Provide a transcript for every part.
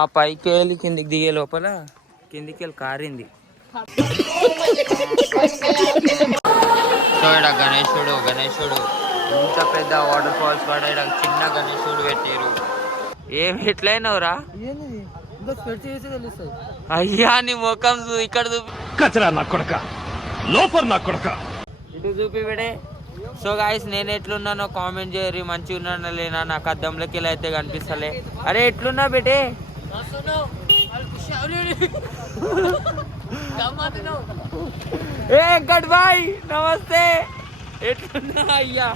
ఆ పైకి వెళ్ళి కిందికి దిగే లోపల కిందికి వెళ్ళి కారింది. సో ఇక్కడ గణేశుడు ఇంత పెద్ద వాటర్ ఫాల్స్ కాడ ఇక్కడ చిన్న గణేశుడు పెట్టారు. ఏం ఎట్లయినవురా? అయ్యా నీ ముఖం ఇక్కడ ఇటు చూపి విడే. సో గాయస్ నేను ఎట్లున్నానో కామెంట్ చేయరు. మంచిగా ఉన్నానా లేనా? నాకు అద్దంలోకి వెళ్ళి అయితే కనిపిస్తలే. అరే ఎట్లున్నా బేటే? ఏ గడ్ బాయ్ నమస్తే, ఎట్లున్నా అయ్యా?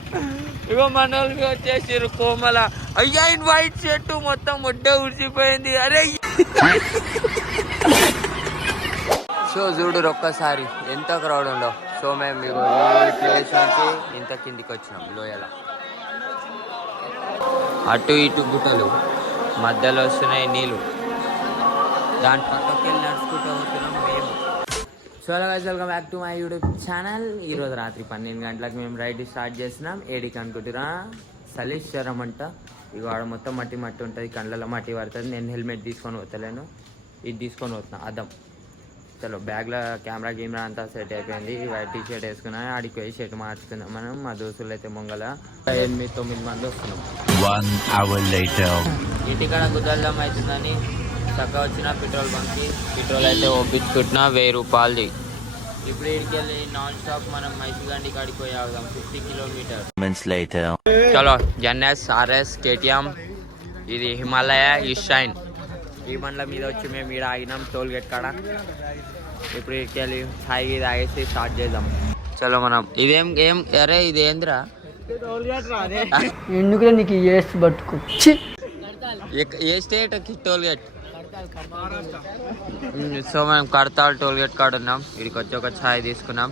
ఇగో మనోళ్ళకి వచ్చేసారు కోమల. అయ్యా వైట్ షర్టు మొత్తం ముడ్డ ఉడిచిపోయింది. అరే సో చూడు ఒక్కసారి ఎంత క్రౌడ్ ఉండవు. సో మేము ఈ ప్లేస్ నుంచి ఇంత కిందికి వచ్చినాం లోయల. అటు ఇటు గుట్టలు మధ్యలో వస్తున్నాయి నీళ్ళు. దాని పక్కకి వెళ్ళి నడుచుకుంటూ పోతున్నాం మేము. So guys welcome back to my YouTube channel. ఈరోజు రాత్రి 12 గంటలకు మేము రైడ్ స్టార్ట్ చేసినాం. ఏడికి అనుకుంటున్నా సలేశ్వరం అంట. ఇక ఆడ మొత్తం మట్టి ఉంటుంది, కళ్ళలో మట్టి పడుతుంది. నేను హెల్మెట్ తీసుకొని పోతలేను, ఇది తీసుకొని పోతున్నా అద్దం. చలో బ్యాగ్లో కెమెరా అంతా సెట్ అయిపోయింది. వైట్ టీ షర్ట్ వేసుకున్నా. ఆడికి పోయి షర్ట్ మార్చుకున్నాం మనం. మా దోస్తులు అయితే మొంగల 8-9 మంది వస్తున్నాం. 1 hour later ఇంటికాడ గుద్దల్దం అవుతుందని చక్కగా వచ్చిన పెట్రోల్ బంక్కి పెట్రోల్ అయితే ఒప్పించుకుంటున్నా 1000 రూపాయలది. ఇప్పుడు ఇక్కడికి వెళ్ళి నాన్ స్టాప్ మనం మైసూగండి కాడికి పోయి ఆగుదాం 50 కిలోమీటర్. చలో ఎన్ఎస్ ఆర్ఎస్ కేటీఎం ఇది హిమాలయ ఈషైన్ ఈ బండ్ల మీద వచ్చి మేము ఇక్కడ ఆగినాం టోల్ గేట్ కాడ. ఇప్పుడు ఇక్కడికి వెళ్ళి ఛాయ్ తాగేసి స్టార్ట్ చేద్దాం. చలో మనం ఇదేం అరే ఇది ఏంద్రా ఎందుకు నీకు పట్టుకు ఏ స్టేట్ టోల్ గేట్? సో మనం కడతాల్ టోల్ గేట్ కాడ ఉన్నాం. ఇక్కడికి వచ్చి ఒక ఛాయ్ తీసుకున్నాం.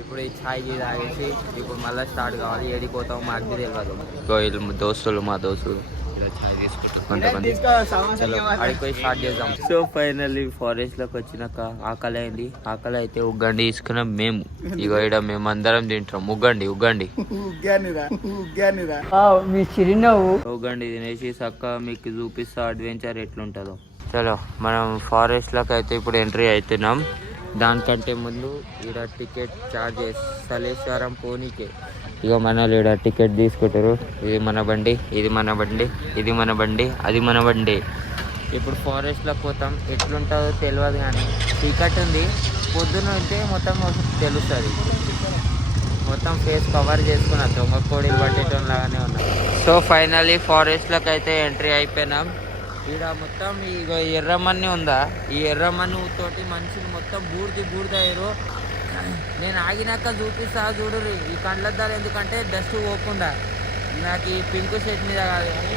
ఇప్పుడు ఈ ఛాయ్ తాగేసి ఇప్పుడు మళ్ళీ స్టార్ట్ కావాలి. ఏడికి పోతాం మాకు తెలియదు. మా దోస్తులు ఇలా ఛాయ్ తీసుకుంటాం. అడిగిపోయి స్టార్ట్ చేద్దాం. సో ఫైనల్లీ ఫారెస్ట్ లోకి వచ్చినాక ఆకలి అయింది. ఆకలి అయితే ఉగ్గండి తీసుకున్నాం మేము. ఇక ఇక్కడ మేము అందరం తింటాం ఉగ్గండి తినేసి చక్కగా మీకు చూపిస్తా అడ్వెంచర్ ఎట్లుంటుందో. చలో మనం ఫారెస్ట్ లోకి అయితే ఇప్పుడు ఎంట్రీ అవుతున్నాం. దానికంటే ముందు ఇక్కడ టికెట్ చార్జెస్ సలేశ్వరం పోనీకే. ఇక మన ఈడ టికెట్ తీసుకుంటారు. ఇది మన బండి, ఇది మన బండి, ఇది మన బండి, అది మన బండి. ఇప్పుడు ఫారెస్ట్లోకి పోతాం. ఎట్లుంటుందో తెలియదు కానీ టికెట్ ఉంది. పొద్దున అయితే మొత్తం తెలుస్తుంది. మొత్తం ఫేస్ కవర్ చేసుకున్న దొంగ కోడీలు పట్టేయటం లాగానే ఉన్నాం. సో ఫైనల్లీ ఫారెస్ట్లోకి అయితే ఎంట్రీ అయిపోయినాం. ఇక్కడ మొత్తం ఇక ఎర్రమన్ని ఉందా, ఈ ఎర్రమన్ను తోటి మనుషులు మొత్తం బూడిదయ్యారు. నేను ఆగినాక చూపిస్తా చూడు ఈ కండ్లద్దాలు. ఎందుకంటే డస్ట్ పోకుండా. నాకు ఈ పింక్ షర్ట్ మీద కాదు కానీ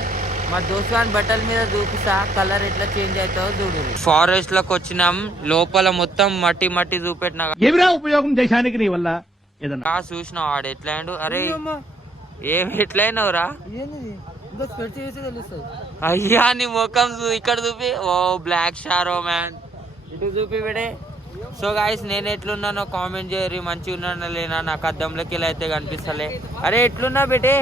మా దోస్తుగాని బట్టల మీద చూపిస్తా కలర్ ఎట్లా చేంజ్ అవుతుందో చూడు. ఫారెస్ట్ లోకి వచ్చినాం. లోపల మొత్తం మట్టి చూపెట్టినా ఉపయోగం దేశానికి నీ వల్ల చూసినావు ఆడు ఎట్లయిండు. అరే ఏం ఎట్లయినవురా? అయ్యా నీ ముఖం ఇక్కడ చూపి. ఓ బ్లాక్ షారో మ్యాన్ ఇటు చూపి విడే. సో గాయస్ నేను ఎట్లున్నానో కామెంట్ చేయరు. మంచిగా ఉన్నానా లేనా? నాకు అద్దంలోకి వెళ్ళి అయితే కనిపిస్తలే. అరే ఎట్లున్నా బేటే?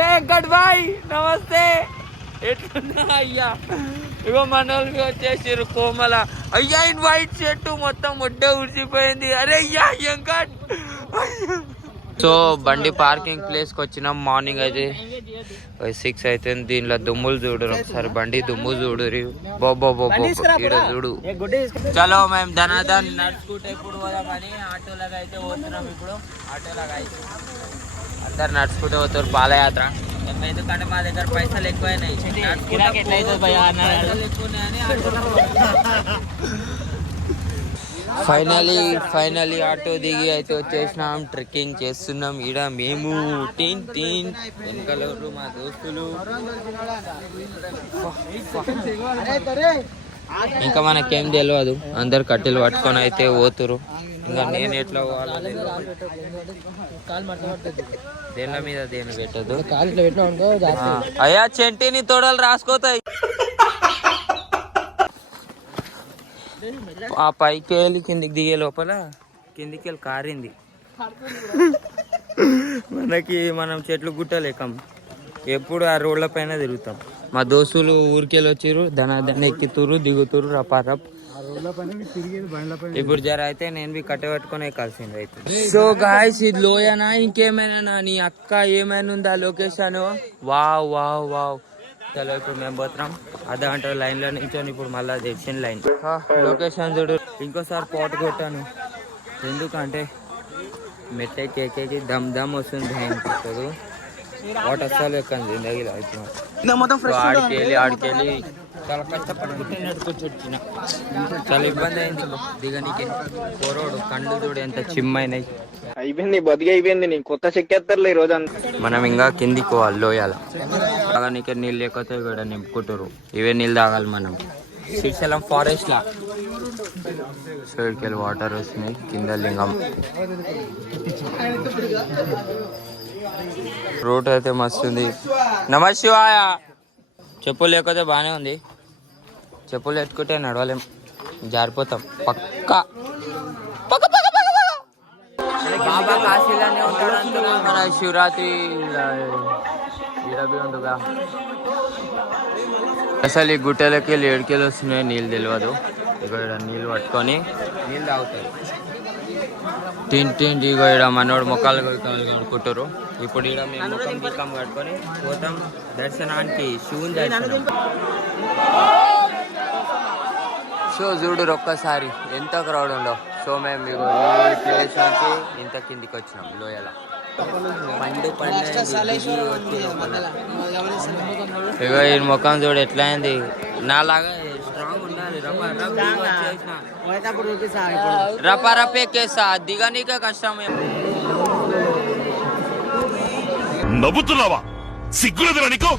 ఏ గడ్ బాయ్ నమస్తే, ఎట్లున్నా అయ్యా? ఇగో మనోళ్ళకి వచ్చేసారు కోమల. అయ్యా వైట్ షర్టు మొత్తం ముడ్డ ఉడిచిపోయింది. అరే అయ్యా ఎంకట్. సో బండి పార్కింగ్ ప్లేస్కి వచ్చినాం. మార్నింగ్ అయితే 6 అవుతుంది. దీనిలో దుమ్ములు చూడరు ఒకసారి. బండి దుమ్ము చూడరు. బొబ్బో ఈడ చూడు. చలో మేము ధనాధన్ నడుచుకుంటే ఎప్పుడు పోదామని ఆటోలాగా అయితే పోతున్నాం. ఇప్పుడు ఆటోలాగా అయితే అందరు నడుచుకుంటే పోతారు పాదయాత్ర. ఎందుకంటే మా దగ్గర పైసలు ఎక్కువైనాయి. ఫైనలీ ఆటో దిగి అయితే వచ్చేసినాం. ట్రెక్కింగ్ చేస్తున్నాం. ఈడ మేము టీన్ వెనకలూరు మా దోస్తులు. ఇంకా మనకేం తెలియదు. అందరు కట్టెలు పట్టుకొని అయితే పోతురు. ఇంకా నేను ఎట్లా పోవాలో దేని మీద దేని పెట్టదు. అయ్యా చెంటిని తోడలు రాసుకోతాయి. ఆ పైకి వెళ్ళి కిందికి దిగే లోపల కిందికి వెళ్ళి కారింది. మనకి మనం చెట్లు గుట్టలేకం ఎప్పుడు ఆ రోడ్ల పైన తిరుగుతాం. మా దోస్తులు ఊరికెళ్ళి వచ్చిర్రు, దాన్ని ఎక్కితురు దిగుతురు రపారప్. ఇప్పుడు జర అయితే నేను కట్టె పట్టుకొని ఎక్కాల్సింది అయితే. సో గాయ్స్ ఇది లోయనా ఇంకేమైనా నీ అక్క ఏమైనా ఉందా లొకేషన్? Wow wow wow. చలో ఇప్పుడు మేము పోతున్నాం అర్ధగంట లైన్ లో నించొని ఇప్పుడు మళ్ళీ దర్శన్ లైన్. లొకేషన్ చూడు, ఇంకోసారి పోటు కొట్టాను ఎందుకంటే మెట్టెక్కి ఎక్కేకి దమ్ దమ్ వస్తుంది, భయం అనిపిస్తుంది. వాటర్ వస్తాలు ఎక్కండి జిందగీలో అవుతున్నాం. ఆడికెళ్ళి చాలా కష్టపడుకుంటే నడుచుకొచ్చి వచ్చిన, చాలా ఇబ్బంది అయింది దిగనికి. పోరోడు కండ్లు చూడు ఎంత చిమ్మైనాయి. అయిపోయింది బతికి అయిపోయింది, నీ కొత్త చెక్కేస్తారులే ఈ రోజు. మనం ఇంకా కిందికి పోవాలి లోయాల. తాగనీకే నీళ్ళు లేకపోతే ఇక్కడ నింపుకుంటారు, ఇవే నీళ్ళు తాగాలి మనం. శ్రీశైలం ఫారెస్ట్ లా సైడ్కి వాటర్ వస్తున్నాయి, కింద లింగం. రూట్ అయితే మస్తు ఉంది. నమశివాయ. చెప్పులు లేకపోతే బాగానే ఉంది, చెప్పులు పెట్టుకుంటే నడవలేం, జారిపోతాం పక్కా. బాబా కాశీలోనే ఉంటాడు అంటున్నాం, మన శివరాత్రి ఇరవై ఉండుగా. అసలు ఈ గుట్టలకి ఏడుకెళ్ళి వస్తున్నాయి నీళ్ళు తెలియదు. ఇక్కడ నీళ్ళు పట్టుకొని నీళ్ళు తాగుతారు. తింటి ఇగో ఇక్కడ మనోడు మొక్కలు కడుక్కుంటారు. ఇప్పుడు ఇక్కడ మేము ముఖం బిక్కం కట్టుకొని పోతాం దర్శనానికి, శివుని దర్శనం. సో చూడు ఒక్కసారి ఎంత క్రౌడ్ ఉండవు. సో మేము ఇగో ఈ ప్లేస్ నుంచి ఇంత కిందికి వచ్చినాం లోయల. ఇగో ఈ ముఖం చూడు ఎట్లా అయింది, నాలాగా స్ట్రాంగ్ ఉండాలి. రపరప్ ఎక్కేస్తా, దిగనీకే కష్టం. నవ్వుతున్నావా? సిగ్గులేదు నీకు?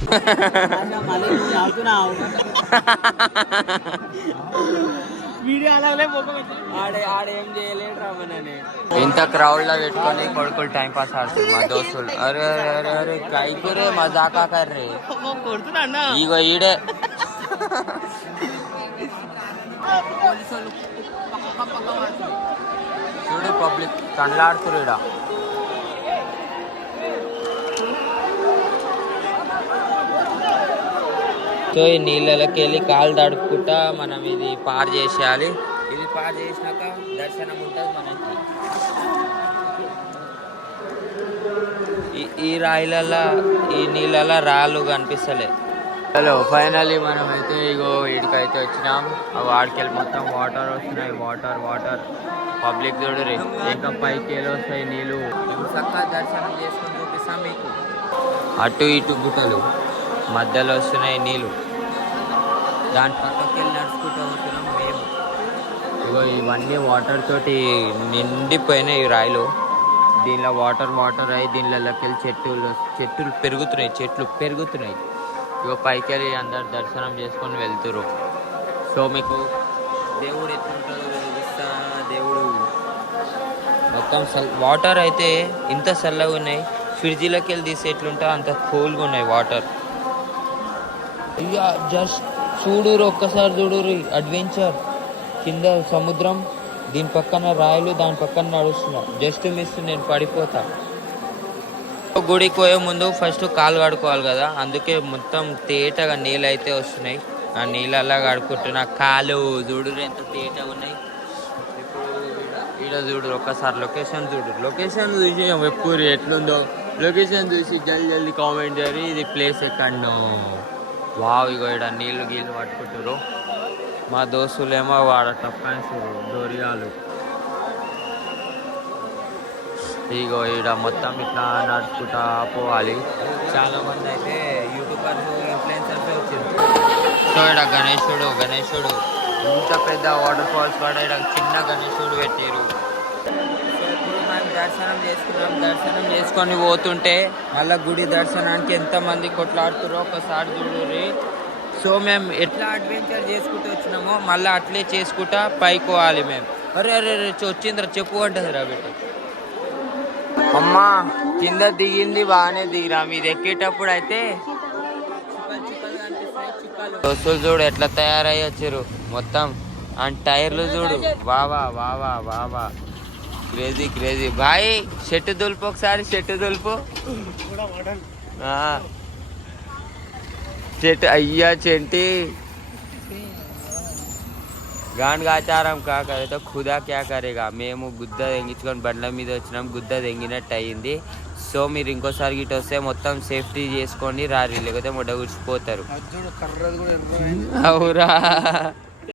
ఆడేం చేయలేడు రామనని. ఇంత క్రౌడ్ లో పెట్టుకొని కొడుకులు టైం పాస్ ఆడుతుంది మా దోస్తులు. అరే అరే అరే కైకురే మజాకా కర్రే. ఇగో ఈడే చూడు పబ్లిక్ కండ్లాడుతురు ఈడ. సో ఈ నీళ్ళకి వెళ్ళి కాలు తడుపుకుంటా మనం ఇది పార్ చేసేయాలి. ఇది పార్ చేసినాక దర్శనం ఉంటుంది మనకి. ఈ రాయిలల్లో ఈ నీళ్ళల్లో రాళ్ళు కనిపిస్తలే. హలో ఫైనల్లీ మనం అయితే ఇగో ఇడికైతే వచ్చినాం. వాడికెళ్ళి మొత్తం వాటర్ వస్తున్నాయి, వాటర్ వాటర్. పబ్లిక్ చూడు రే ఇంకా పైకి వెళ్ళి వస్తాయి నీళ్ళు. ఇప్పుడు చక్కగా దర్శనం చేసుకొని చూపిస్తాం మీకు. అటు ఇటు గుట్టలు మధ్యలో వస్తున్నాయి నీళ్ళు, దాని పక్కకి వెళ్ళి నడుచుకుంటూ పోతున్నాం మేము. ఇగో ఇవన్నీ వాటర్ తోటి నిండిపోయినాయి ఈ రాయిలు. దీనిలో వాటర్ వాటర్ అయ్యి దీనిలోకి వెళ్ళి చెట్లు పెరుగుతున్నాయి. ఇగో పైకి వెళ్ళి అందరు దర్శనం చేసుకొని వెళ్తురు. సో మీకు దేవుడు ఎట్లుంటుందో చూపిస్తా. దేవుడు మొత్తం వాటర్ అయితే ఇంత చల్లగా ఉన్నాయి, ఫ్రిడ్జ్లోకి వెళ్ళి తీసి ఎట్లుంటా అంత కూల్గా ఉన్నాయి వాటర్. ఇక జస్ట్ చూడురు ఒక్కసారి చూడురు, అడ్వెంచర్. కింద సముద్రం, దీని పక్కన రాయలు, దాని పక్కన నడుస్తున్నా. జస్ట్ మిస్, నేను పడిపోతా. గుడికి పోయే ముందు ఫస్ట్ కాలు కడుక్కోవాలి కదా, అందుకే మొత్తం తేటగా నీళ్ళు అయితే వస్తున్నాయి. ఆ నీళ్ళలా కడుక్కుంటున్నా. కాలు చూడు ఎంత తేటగా ఉన్నాయి. ఇప్పుడు ఈడ చూడు ఒక్కసారి లొకేషన్ చూడు. లొకేషన్ చూసి ఎప్పుడు ఎట్లుందో లొకేషన్ చూసి జల్దీ కామెంట్ చేయాలి ఇది ప్లేస్ ఎక్కడో. వావ్ ఇగో ఇక్కడ నీళ్ళు గీళ్ళు పట్టుకుంటారు. మా దోస్తులేమో వాడ టప్పాన్సురు దొరియాలు. ఇగో ఈడ మొత్తం ఇట్లా నడుచుకుంటా పోవాలి. చాలా మంది అయితే యూట్యూబర్స్ ఇన్ఫ్లుయెన్సర్స్ వచ్చింది. సో ఇక్కడ గణేశుడు ఇంత పెద్ద వాటర్ ఫాల్స్ కూడా ఇక్కడ చిన్న గణేశుడు పెట్టారు. సో ఇప్పుడు మనం దర్శనం చేసుకొని పోతుంటే మళ్ళీ గుడి దర్శనానికి ఎంతమంది కొట్లాడుతారో ఒకసారి చూడుర్రి. సో మేము ఎట్లా అడ్వెంచర్ చేసుకుంటూ వచ్చినామో మళ్ళీ అట్లే చేసుకుంటా పైకి పోవాలి మేము. అరే అరే అరే వచ్చిందిరా చెప్పు అంటుంది రా బిడ్డ. అమ్మా కింద దిగింది బాగానే దిగిరా, మీరు ఎక్కేటప్పుడు అయితే దోస్తులు చూడు ఎట్లా తయారయ్యి వచ్చారు మొత్తం. అండ్ టైర్లు చూడు, వావా వావా వావా. Crazy crazy boy. షెట్టు దులుపు ఒకసారి, షెట్టు దులుపు. చెట్టు అయ్యా చెంటి గాండ్ ఆచారం కాకైతే ఖుదా క్యా కరేగా. మేము గుద్ద తెంగించుకొని బండ్ల మీద వచ్చినాం, గుద్ద తెంగినట్టు అయ్యింది. సో మీరు ఇంకోసారి గిట్ వస్తే మొత్తం సేఫ్టీ చేసుకోండి రారి, లేకపోతే మొట్ట కూర్చిపోతారు. అవురా